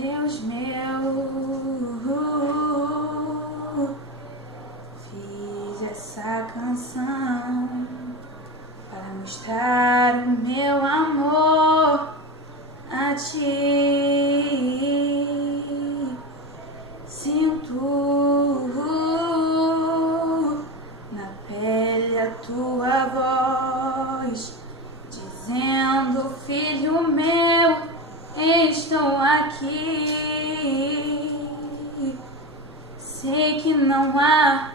Deus meu, fiz essa canção para mostrar o meu amor a ti. Sinto na pele a tua voz, dizendo: filho meu, estou aqui. Sei que não há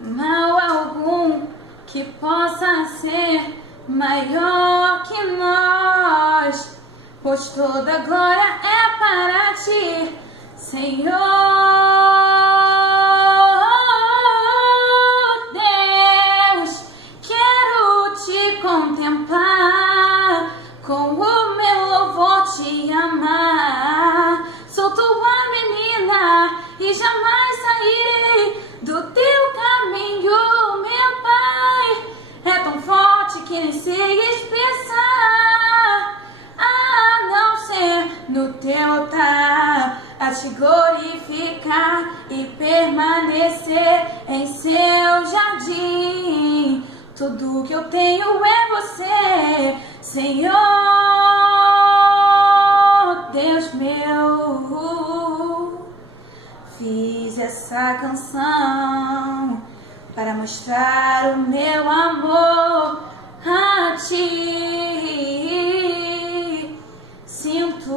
mal algum que possa ser maior que nós, pois toda glória é para ti, Senhor. Deus, quero te contemplar, com o meu louvor te amar. Sou tua menina e jamais sairei do teu caminho, meu Pai. É tão forte que nem sei expressar, a não ser no teu altar, a te glorificar e permanecer em seu jardim. Tudo que eu tenho é você, Senhor. Deus meu, fiz essa canção para mostrar o meu amor a ti. Sinto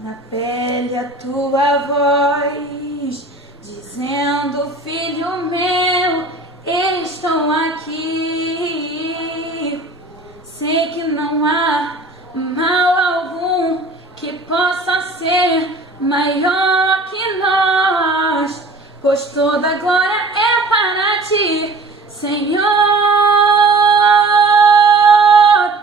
na pele a tua voz, dizendo: filho meu, estou aqui. Sei que não há mal algum que possa ser maior que nós, pois toda glória é para ti, Senhor.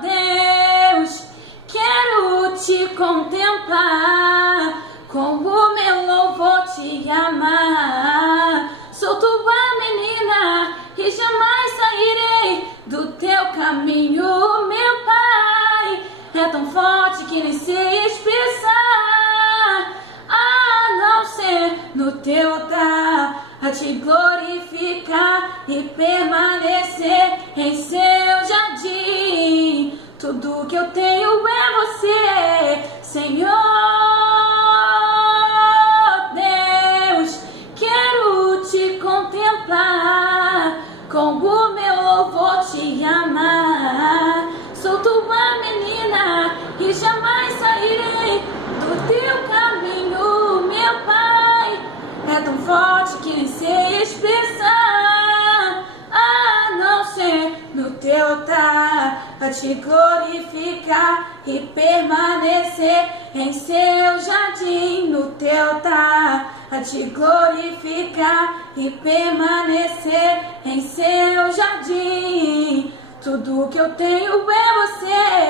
Deus, quero te contemplar, com o meu louvor te amar. Sou tua menina e jamais sairei do teu caminho, meu Pai. É tão forte que nem sei expressar, a não ser no teu altar, a te glorificar e permanecer em seu jardim. Tudo que eu tenho é você, Senhor. Deus, quero te contemplar, com o meu louvor te amar. Sou tua menina e jamais sairei do teu caminho, meu Pai. É tão forte que nem sei expressar, a não ser no teu altar, a te glorificar e permanecer em seu jardim. No teu altar, a te glorificar e permanecer em seu jardim. Tudo que eu tenho é você,